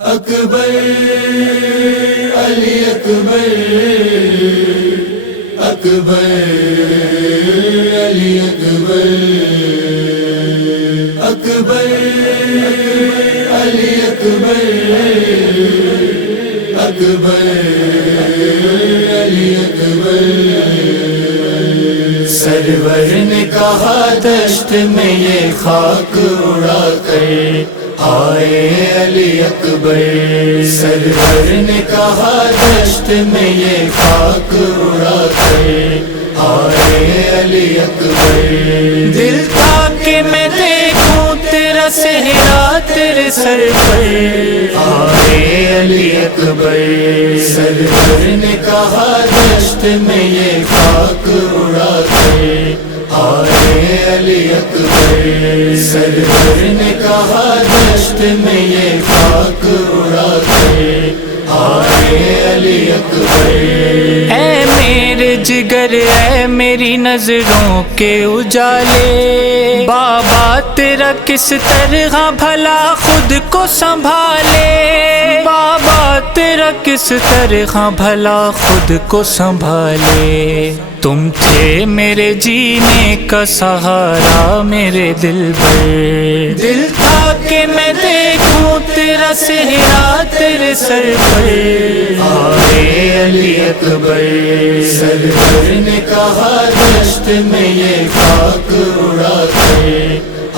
اکبر علی اکبر اکبر علی اکبر اکبر علی اکبر اکبر علی اکبر سرور نے کہا دشت میں یہ خاک اڑا کر آئے علی اکبر، سرور نے کہا دشت میں یہ خاک اڑا کر آئے علی اکبر، دل تھا کہ میں دیکھوں تیرا صحرا تیرے سر پر آئے علی اکبر، سرور نے کہا دشت میں یہ خاک اڑا کر آئے علی اکبر، سرور نے کہا دشت میں یہ خاک اڑا کر آئے علی اکبر، اے میرے جگر اے میری نظروں کے اجالے، بابا تیرا کس طرح بھلا خود کو سنبھالے، بابا تیرا کس طرح بھلا خود کو سنبھالے، تم تھے میرے جینے کا سہارا میرے دل پر، دل تھا کہ میں دیکھوں تیرا صحرا تیرے سر پر آئے علی اکبر، سرور نے کہا دشت میں یہ خاک اڑا کر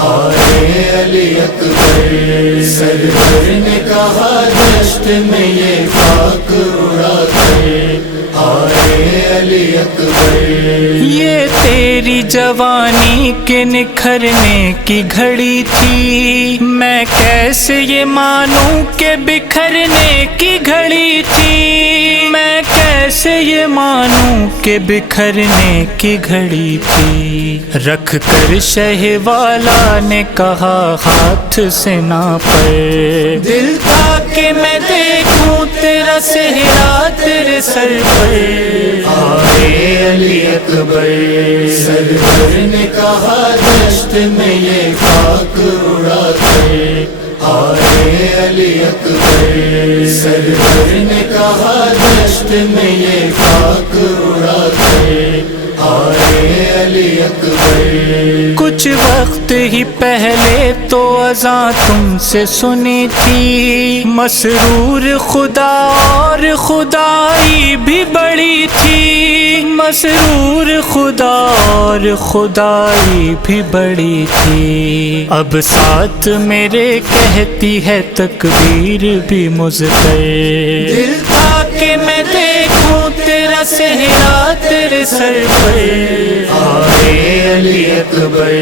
آئے علی اکبر، سرور نے کہا دشت میں یہ خاک اڑا کر آئے علی اکبر، یہ تیری جوانی کے نکھرنے کی گھڑی تھی، میں کیسے یہ مانوں کہ بکھرنے کی گھڑی تھی، میں کیسے یہ مانوں کہ بکھرنے کی گھڑی تھی، رکھ کر شہ والا نے کہا ہاتھ سے نہ پر، دل تھا کہ میں دیکھوں تیرا صحرا تیرے سر پر آئے علی اکبر، سرور نے کہا دشت میں یہ خاک اڑا کر آئے علی اکبر، سرور نے کہا دشت میں یہ خاک اڑا کر آئے علی اکبر، کچھ وقت ہی پہلے تو اذان تم سے سنی تھی، مسرور خدا اور خدائی بھی بڑی تھی، مسرور خدا اور خدائی بھی بڑی تھی، اب ساتھ میرے کہتی ہے تکبیر بھی مضطر، دل تھا کہ میں دیکھوں تیرا صحرا تیرے سر پر آئے علی اکبر،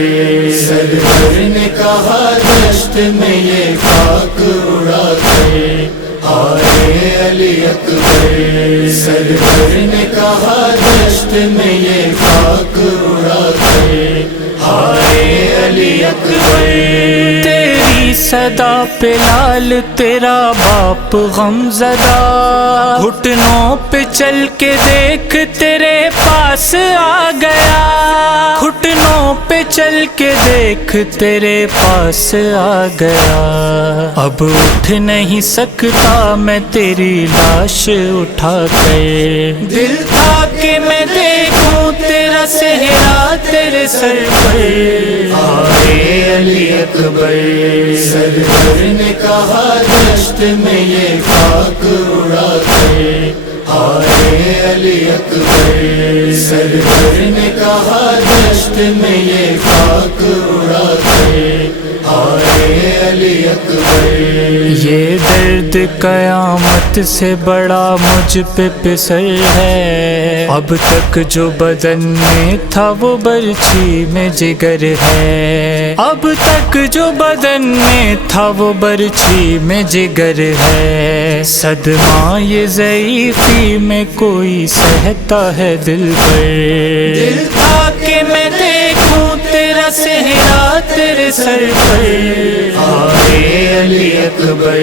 سرور نے کہا دشت میں یہ خاک اڑا کر آئے علی اکبر، سرور نے کہا دشت میں یہ خاک اڑا کر آئے علی اکبر، تیری صدا پہ لال تیرا باپ غم زدہ، گھٹنوں پہ چل کے دیکھ تیرے پاس آ گیا، گھٹنوں پہ چل کے دیکھ تیرے پاس آ گیا، اب اٹھ نہیں سکتا میں تیری لاش اٹھا کر، دل تھا کہ میں دیکھوں تیرا صحرا تیرے سر پر آئے علی اکبر، سرور نے کہا دشت میں یہ خاک اڑا کر آئے علی اکبر، سرور نے کہا دشت میں یہ خاک اڑا کر آئے علی اکبر، یہ درد قیامت سے بڑا مجھ پہ پسر ہے، اب تک جو بدن میں تھا وہ برچھی میں جگر ہے، اب تک جو بدن میں تھا وہ برچھی میں جگر ہے، صدمہ یہ ضعیفی میں کوئی سہتا ہے دل پر، دل تھا کہ میں دیکھوں تیرا صحرا تیرے سر پر آئے علی اکبر،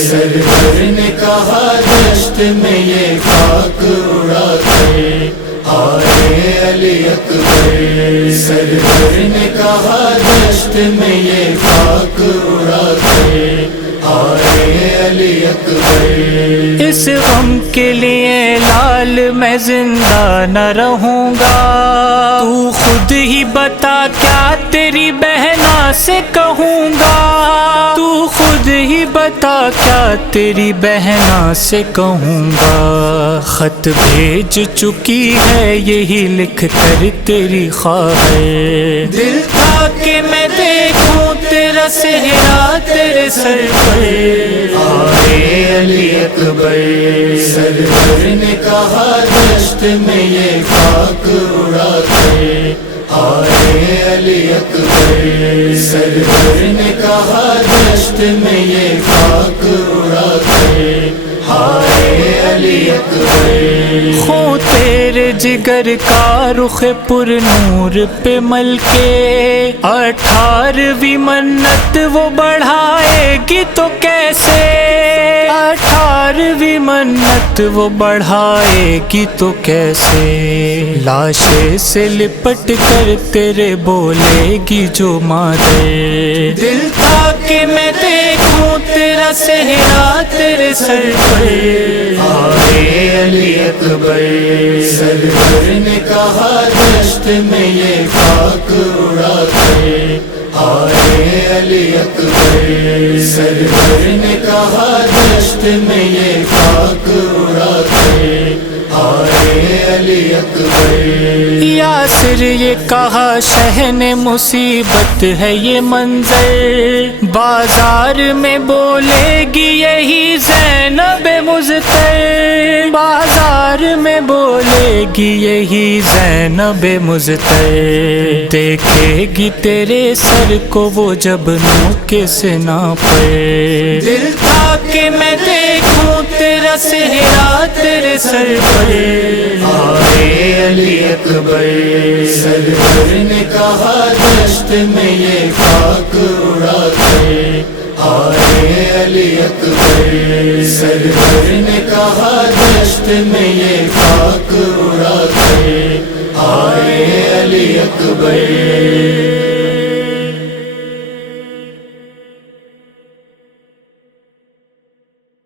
سرور نے کہا دشت میں یہ خاک اڑا کر آئے علی اکبر، سرور نے کہا دشت میں یہ خاک اڑا کر آئے علی اکبر، اس غم کے لیے لال میں زندہ نہ رہوں گا، تو خود ہی بتا کیا تیری بہنا سے کہوں گا، تو خود ہی بتا کیا تیری بہنا سے کہوں گا، خط بھیج چکی ہے یہی لکھ کر تیری خواہر، دل تھا کہ میں دیکھوں تیرا صحرا تیرے سر پر، آئے علی اکبر، سرور نے کہا دشت میں یہ خاک اڑا کر، آئے علی اکبر، سرور نے کہا دشت میں یہ خاک اڑا کر، آئے علی اکبر، خوں تیرے جگر کا رخ پر نور پہ مل کے 18ویں منت وہ بڑھائے گی تو کیسے، 18ویں منت وہ بڑھائے گی تو کیسے، لاشے سے لپٹ کر تیرے بولے گی جو مادر، دل تھا کہ میں دیکھوں تیرا صحرا تیرے سر پر، آئے علی اکبر، سرور نے کہا دشت میں یہ خاک اڑا کر، آئے علی اکبر، سرور نے کہا دشت میں یہ خاک اڑا کر، آئے علی اکبر، یاسر یہ کہا شہن مصیبت ہے یہ منظر، بازار میں بولے گی یہی زینب مضطر، بازار میں بولے گی یہی زینب مضطر، دیکھے گی تیرے سر کو وہ جب نو کے سنا پر، دل تھا کہ میں دیکھوں تیرا صحرا تیرے سر پر، آئے علی اکبر، سرور نے کہا دشت میں یہ خاک اڑا کر، آئے علی اکبر، سرور نے کہا دشت میں یہ خاک اڑا کر، آئے علی اکبر۔